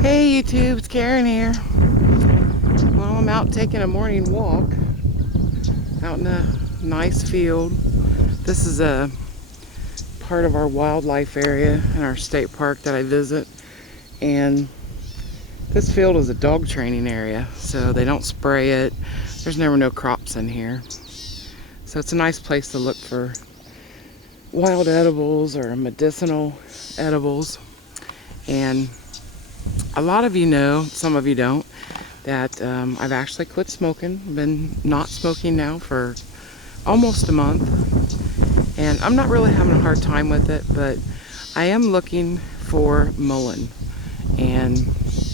Hey YouTube, it's Karen here. Well, I'm out taking a morning walk out in a nice field. This is a part of our wildlife area in our state park that I visit, and this field is a dog training area, so they don't spray it. There's never no crops in here, so it's a nice place to look for wild edibles or medicinal edibles. And a lot of you know, some of you don't, that I've actually quit smoking. Been not smoking now for almost a month, and I'm not really having a hard time with it, but I am looking for mullein, and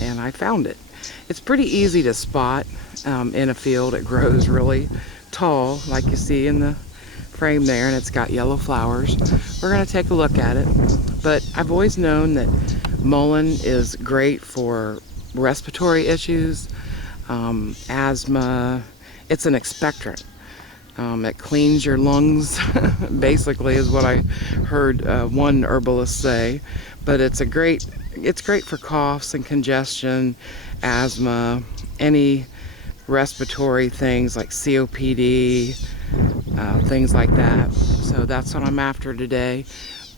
I found it. It's pretty easy to spot in a field. It grows really tall, like you see in the frame there, and it's got yellow flowers. We're going to take a look at it, but I've always known that mullein is great for respiratory issues, asthma. It's an expectorant. It cleans your lungs, basically, is what I heard one herbalist say. But it's great for coughs and congestion, asthma, any respiratory things like COPD, things like that. So that's what I'm after today.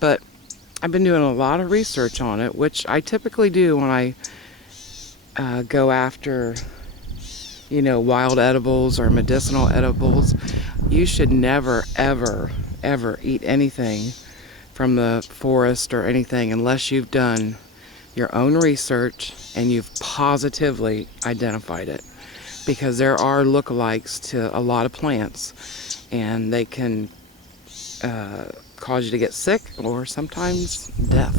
But I've been doing a lot of research on it, which I typically do when I go after, wild edibles or medicinal edibles. You should never, ever, ever eat anything from the forest or anything unless you've done your own research and you've positively identified it. Because there are lookalikes to a lot of plants, and they can cause you to get sick or sometimes death.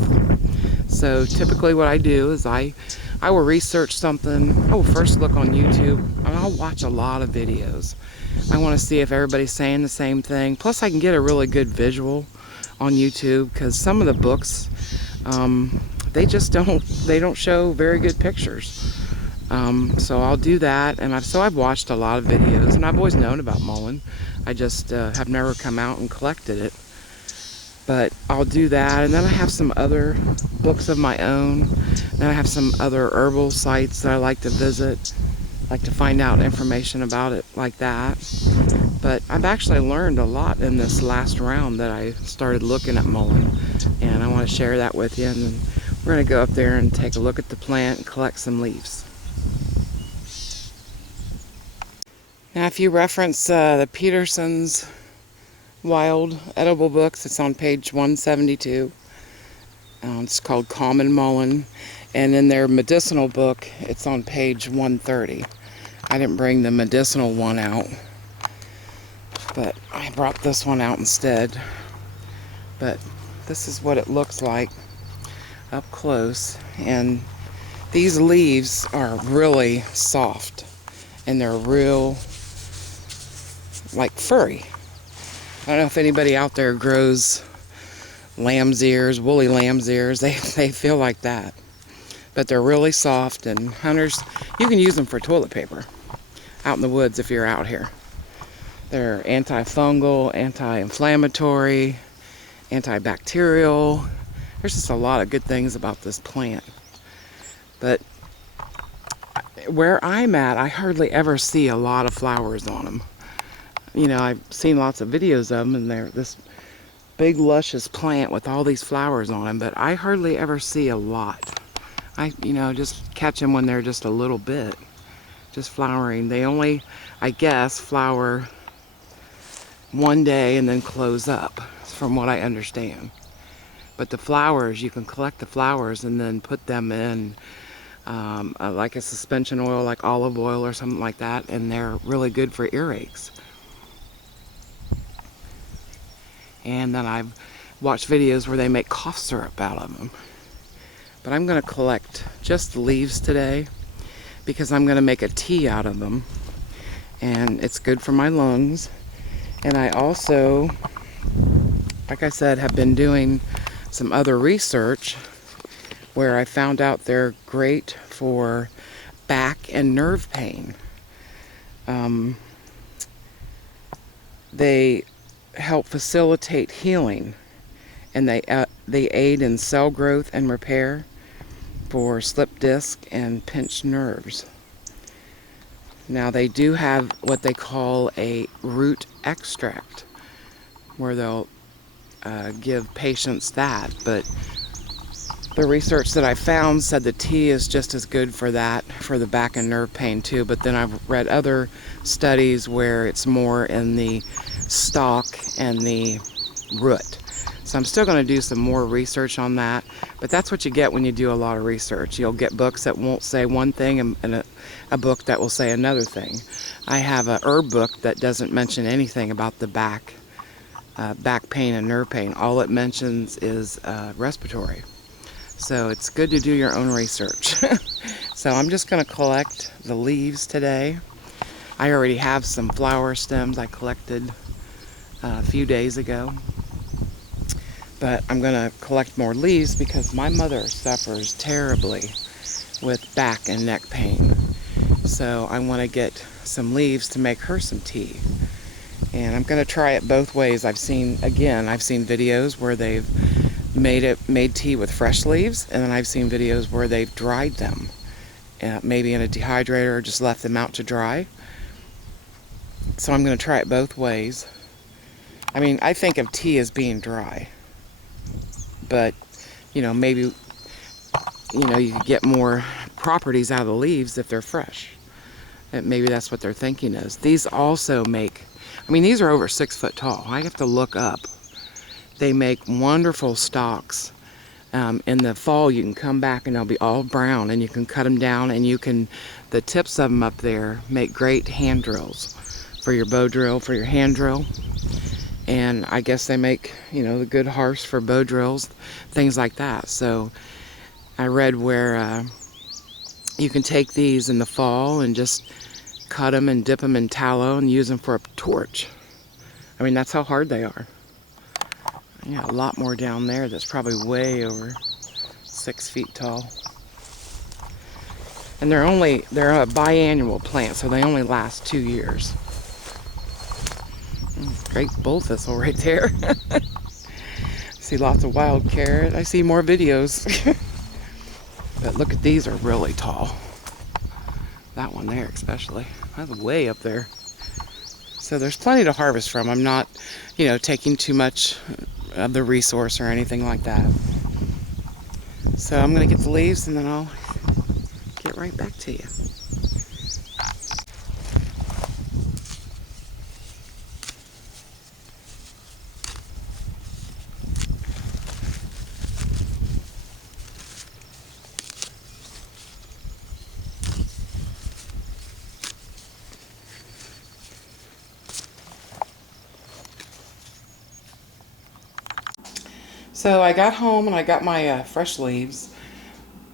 So typically what I do is I will research something. I will first look on YouTube, and I'll watch a lot of videos. I want to see if everybody's saying the same thing. Plus I can get a really good visual on YouTube, because some of the books, they don't show very good pictures. So I'll do that, and I've watched a lot of videos, and I've always known about mullein. I just have never come out and collected it. But I'll do that, and then I have some other books of my own. Then I have some other herbal sites that I like to visit, like to find out information about it like that. But I've actually learned a lot in this last round that I started looking at mullein, and I want to share that with you. And then we're going to go up there and take a look at the plant and collect some leaves. Now, if you reference the Peterson's Wild Edible Books, it's on page 172. It's called Common Mullein. And in their medicinal book, it's on page 130. I didn't bring the medicinal one out, but I brought this one out instead. But this is what it looks like up close. And these leaves are really soft, and they're real, like, furry. I don't know if anybody out there grows lamb's ears, woolly lamb's ears. They feel like that. But they're really soft, and hunters, you can use them for toilet paper out in the woods if you're out here. They're antifungal, anti-inflammatory, antibacterial. There's just a lot of good things about this plant. But where I'm at, I hardly ever see a lot of flowers on them. I've seen lots of videos of them, and they're this big luscious plant with all these flowers on them, but I hardly ever see a lot. I just catch them when they're just a little bit, just flowering. They only, I guess, flower one day and then close up, from what I understand. But the flowers, you can collect the flowers and then put them in like a suspension oil, like olive oil or something like that, and they're really good for earaches. And then I've watched videos where they make cough syrup out of them. But I'm going to collect just the leaves today, because I'm going to make a tea out of them. And it's good for my lungs. And I also, like I said, have been doing some other research where I found out they're great for back and nerve pain. They help facilitate healing, and they aid in cell growth and repair. for slip disc and pinched nerves. Now they do have what they call a root extract, where they'll give patients that, but the research that I found said the tea is just as good for that, for the back and nerve pain too. But then I've read other studies where it's more in the stalk and the root. So I'm still going to do some more research on that. But that's what you get when you do a lot of research. You'll get books that won't say one thing and a book that will say another thing. I have a herb book that doesn't mention anything about the back pain and nerve pain. All it mentions is respiratory. So it's good to do your own research. So I'm just going to collect the leaves today. I already have some flower stems I collected a few days ago. But I'm going to collect more leaves because my mother suffers terribly with back and neck pain. So I want to get some leaves to make her some tea. And I'm going to try it both ways. I've seen videos where they've made tea with fresh leaves, and then I've seen videos where they've dried them, maybe in a dehydrator or just left them out to dry. So I'm going to try it both ways. I mean, I think of tea as being dry, but maybe you could get more properties out of the leaves if they're fresh. And maybe that's what they're thinking is. These also make, these are over 6 foot tall. I have to look up. They make wonderful stalks. In the fall, you can come back and they'll be all brown, and you can cut them down, and the tips of them up there make great hand drills for your bow drill, for your hand drill. And I guess they make, the good hearths for bow drills, things like that. So I read where you can take these in the fall and just cut them and dip them in tallow and use them for a torch. That's how hard they are. Yeah, a lot more down there that's probably way over 6 feet tall. And they're a biannual plant, so they only last 2 years. Great bull thistle right there. See lots of wild carrot. I see more videos. But look at these, are really tall. That one there especially. That's way up there. So there's plenty to harvest from. I'm not, taking too much of the resource or anything like that. So I'm going to get the leaves and then I'll get right back to you. So I got home and I got my fresh leaves.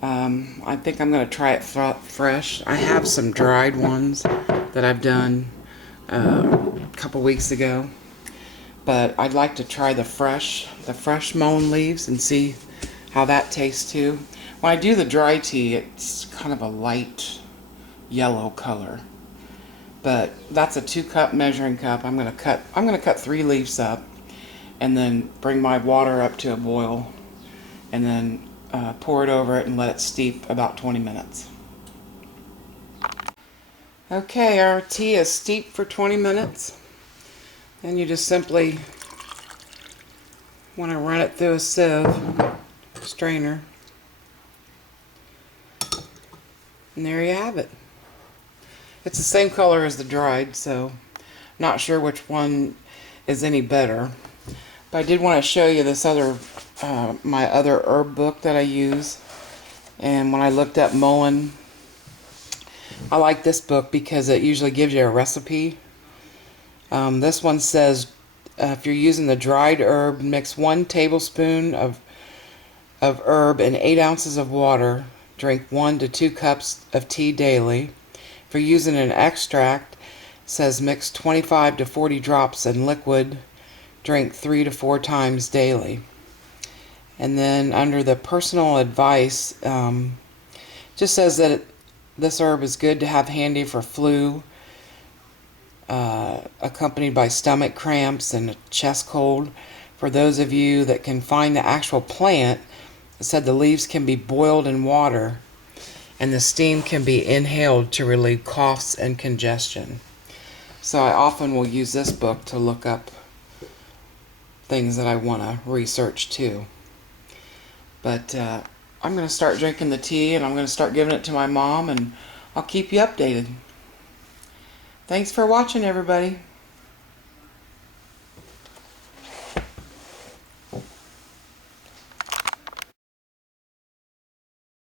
I think I'm going to try it fresh. I have some dried ones that I've done a couple weeks ago, but I'd like to try the fresh Mullein leaves and see how that tastes too. When I do the dry tea, it's kind of a light yellow color, but that's a 2-cup measuring cup. I'm going to cut 3 leaves up, and then bring my water up to a boil, and then pour it over it and let it steep about 20 minutes. Okay, our tea is steeped for 20 minutes. Then you just simply want to run it through a sieve, strainer. And there you have it. It's the same color as the dried, so not sure which one is any better. But I did want to show you this other, my other herb book that I use. And when I looked up Mullein, I like this book because it usually gives you a recipe. This one says, if you're using the dried herb, mix 1 tablespoon of herb in 8 ounces of water. Drink 1 to 2 cups of tea daily. If you're using an extract, it says mix 25 to 40 drops in liquid. Drink 3 to 4 times daily. And then under the personal advice, just says that this herb is good to have handy for flu, accompanied by stomach cramps and a chest cold. For those of you that can find the actual plant, It said the leaves can be boiled in water and the steam can be inhaled to relieve coughs and congestion. So I often will use this book to look up things that I want to research too. But I'm going to start drinking the tea, and I'm going to start giving it to my mom, and I'll keep you updated. Thanks for watching, everybody.